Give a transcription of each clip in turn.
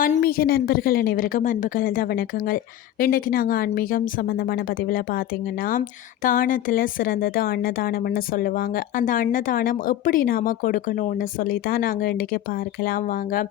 ஆன்மீக நண்பர்கள் அனைவருக்கும் அன்பு கலந்த வணக்கங்கள். இன்றைக்கி நாங்கள் ஆன்மீகம் சம்மந்தமான பதிவில் பார்த்திங்கன்னா தானத்தில் சிறந்தது அன்னதானம்னு சொல்லுவாங்க. அந்த அன்னதானம் எப்படி நாம் கொடுக்கணும்னு சொல்லி தான் நாங்கள் இன்றைக்கி பார்க்கலாம். வாங்க.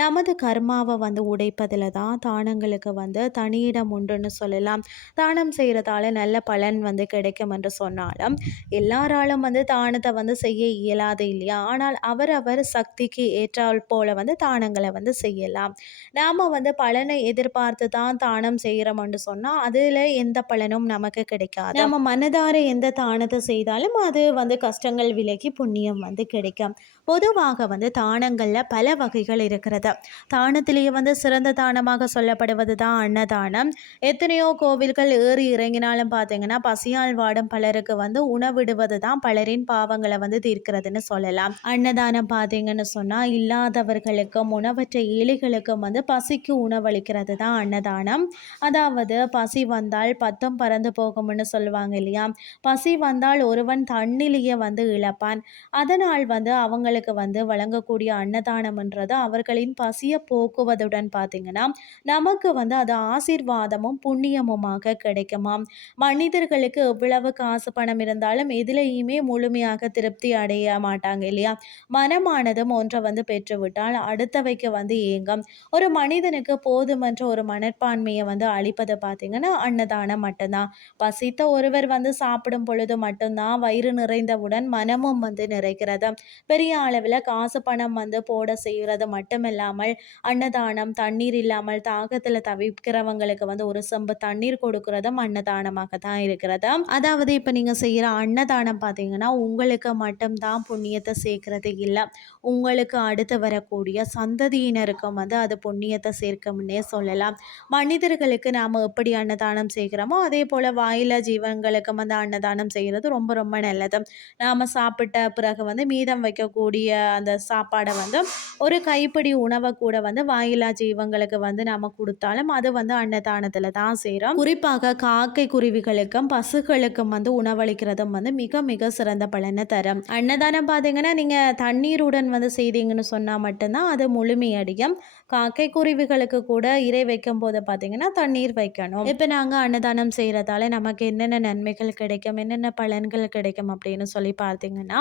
நமது கர்மாவை வந்து உடைப்பதில் தான் தானங்களுக்கு வந்து தனியிடம் உண்டுன்னு சொல்லலாம். தானம் செய்கிறதால நல்ல பலன் வந்து கிடைக்கும் என்று சொன்னாலும் எல்லாராலும் வந்து தானத்தை வந்து செய்ய இயலாது இல்லையா? ஆனால் அவரவர் சக்திக்கு ஏற்றால் போல் வந்து தானங்களை வந்து செய்யலாம். நாம் வந்து பலனை எதிர்பார்த்து தான் தானம் செய்கிறோம்னு சொன்னால் அதில் எந்த பலனும் நமக்கு கிடைக்காது. நம்ம மனதார எந்த தானத்தை செய்தாலும் அது வந்து கஷ்டங்கள் விலகி புண்ணியம் வந்து கிடைக்கும். பொதுவாக வந்து தானங்களில் பல வகைகள் இருக்கிறது. தானத்திலேயே வந்து சிறந்த தானமாக சொல்லப்படுவது தான் அன்னதானம். எத்தனையோ கோவில்கள் ஏறி இறங்கினாலும் பார்த்தீங்கன்னா பசியால் வாடும் பலருக்கு வந்து உணவிடுவது தான் பலரின் பாவங்களை வந்து தீர்க்கிறதுன்னு சொல்லலாம். அன்னதானம் பார்த்தீங்கன்னு சொன்னால் இல்லாதவர்களுக்கும் உணவற்ற ஏழைகளுக்கும் வந்து பசிக்கு உணவளிக்கிறது தான் அன்னதானம். அதாவது பசி வந்தால் பத்தம் பறந்து போகும்னு சொல்லுவாங்க இல்லையா? பசி வந்தால் ஒருவன் தண்ணிலேயே வந்து இழப்பான். அதனால் வந்து அவங்களுக்கு வந்து வழங்கக்கூடிய அன்னதானம்ன்றது அவர்களின் பசியை போக்குவதுடன் பார்த்தீங்கன்னா நமக்கு வந்து அது ஆசீர்வாதமும் புண்ணியமுமாக கிடைக்குமாம் மனிதர்களுக்கு எவ்வளவு காசு பணம் இருந்தாலும் எதிலையுமே முழுமையாக திருப்தி அடைய மாட்டாங்க இல்லையா? மனமானதும் ஒன்றை வந்து பெற்றுவிட்டால் அடுத்தவைக்கு வந்து ஏங்கும். ஒரு மனிதனுக்கு போதுமன்ற ஒரு மனப்பான்மையை வந்து அளிப்பதை பார்த்தீங்கன்னா அன்னதானம் மட்டும்தான். பசித்த ஒருவர் வந்து சாப்பிடும் பொழுது மட்டும்தான் வயிறு நிறைந்தவுடன் மனமும் வந்து நிறைக்கிறது பெரிய அளவில் காசு பணம் வந்து போட செய்கிறது மட்டுமில்லாமல் அன்னதானம் தண்ணீர் இல்லாமல் தாகத்தில் தவிக்கிறவங்களுக்கு வந்து ஒரு செம்பு தண்ணீர் கொடுக்கறதும் அன்னதானமாக தான் இருக்கிறது. அதாவது இப்போ நீங்கள் செய்கிற அன்னதானம் பார்த்தீங்கன்னா உங்களுக்கு மட்டும்தான் புண்ணியத்தை சேர்க்கறது இல்லை. உங்களுக்கு அடுத்து வரக்கூடிய சந்ததியினருக்கும் வந்து அது புண்ணியத்தை சேர்க்கும்னே சொல்லலாம். மனிதர்களுக்கு நாம் எப்படி அன்னதானம் செய்கிறோமோ அதே போல் வாயில ஜீவன்களுக்கும் வந்து அன்னதானம் செய்கிறது ரொம்ப ரொம்ப நல்லது. நாம் சாப்பிட்ட பிறகு வந்து மீதம் வைக்கக்கூடிய அந்த சாப்பாடை வந்து ஒரு கைப்பிடி உணவை கூட வந்து வாயிலா ஜீவங்களுக்கு வந்து நாம் கொடுத்தாலும் அது வந்து அன்னதானத்தில் தான் செய்கிறோம் குறிப்பாக காக்கை குருவிகளுக்கும் பசுகளுக்கும் வந்து உணவளிக்கிறதும் வந்து மிக மிக சிறந்த பலனை தரும். அன்னதானம் பார்த்தீங்கன்னா நீங்கள் தண்ணீருடன் வந்து செய்தீங்கன்னு சொன்னால் மட்டும்தான் அது முழுமையடையும். காக்கை குருவிகளுக்கு கூட இறை வைக்கும் போது பார்த்தீங்கன்னா தண்ணீர் வைக்கணும். இப்போ நாங்கள் அன்னதானம் செய்கிறதால நமக்கு என்னென்ன நன்மைகள் கிடைக்கும் என்னென்ன பலன்கள் கிடைக்கும் அப்படின்னு சொல்லி பார்த்தீங்கன்னா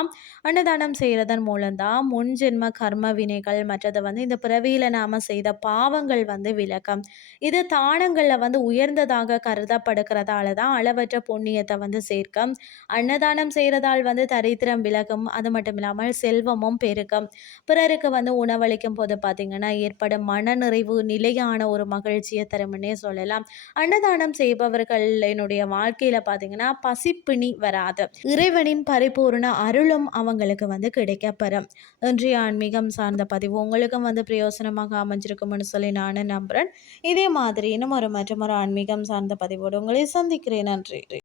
அன்னதானம் செய்கிறதன் மூலம்தான் முன் ஜென்ம கர்ம வினைகள் மற்றது வந்து இந்த பிறவியில் நாம் செய்த பாவங்கள் வந்து விளக்கம். இது தானங்களில் வந்து உயர்ந்ததாக கருதப்படுகிறதால தான் அளவற்ற புண்ணியத்தை வந்து சேர்க்கும். அன்னதானம் செய்கிறதால் வந்து தரித்திரம் விலகும் அது மட்டும் இல்லாமல் செல்வமும் பெருக்கும். பிறருக்கு வந்து உணவளிக்கும் போது பார்த்தீங்கன்னா ஏற்படும் மனநிறைவு நிலையான ஒரு மகிழ்ச்சியை தரும்னே சொல்லலாம். அன்னதானம் செய்பவர்கள் என்னுடைய வாழ்க்கையில் பாத்தீங்கன்னா பசிப்பிணி வராது. இறைவனின் பரிபூர்ண அருளும் அவங்களுக்கு வந்து கிடைக்கப்பெறும். இன்றைய ஆன்மீகம் சார்ந்த பதிவு உங்களுக்கும் வந்து பிரயோசனமாக அமைஞ்சிருக்கும்னு சொல்லி நான் நம்புகிறேன் இதே மாதிரி இன்னும் ஒரு மற்றும் ஒரு ஆன்மீகம் சார்ந்த பதிவோடு உங்களை சந்திக்கிறேன். நன்றி.